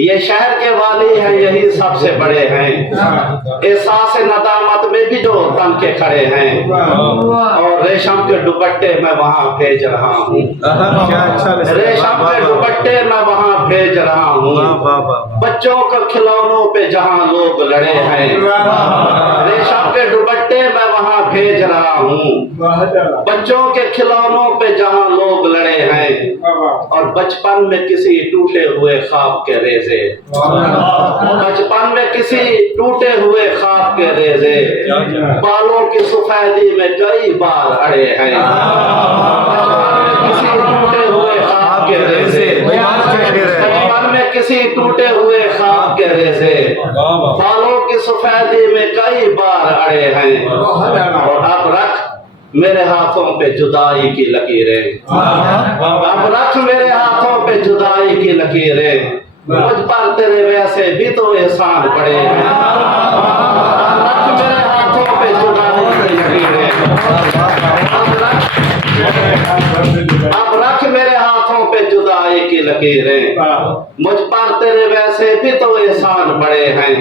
یہ شہر کے والی ہیں یہی سب سے بڑے ہیں، احساس ندامت میں بھی جو تن کے کھڑے ہیں، اور ریشم کے دوپٹے میں وہاں بھیج رہا ہوں، ریشم کے دوپٹے میں وہاں بھیج رہا ہوں، بچوں کے کھلونوں پہ جہاں لوگ لڑے ہیں، ریشم کے دوپٹے میں وہاں بھیج رہا ہوں، بچوں کے کھلونوں پہ جہاں لوگ لڑے ہیں، اور بچپن میں کسی ٹوٹے ہوئے خواب کے ریزے، بچپن میں کسی ٹوٹے ہوئے خواب کے ریزے بالوں کی سفیدی میں کئی بار اڑے ہیں، کسی ٹوٹے ہوئے خواب کے ریزے، بچپن میں کسی ٹوٹے ہوئے خواب کے ریزے بالوں کی سفیدی میں کئی بار اڑے ہیں، اور اب رکھ میرے ہاتھوں پہ جدائی کی لکیریں، اب رکھ میرے ہاتھوں پہ جدائی کی لکیریں، مجھ پر تیرے ویسے بھی تو احسان پڑے ہیں، اب رکھ میرے ہاتھوں پہ جدائی کی لکیریں، اب رکھ میرے ہاتھوں پہ جدائی کی لکیریں، مجھ پر تیرے ویسے بھی تو احسان پڑے ہیں۔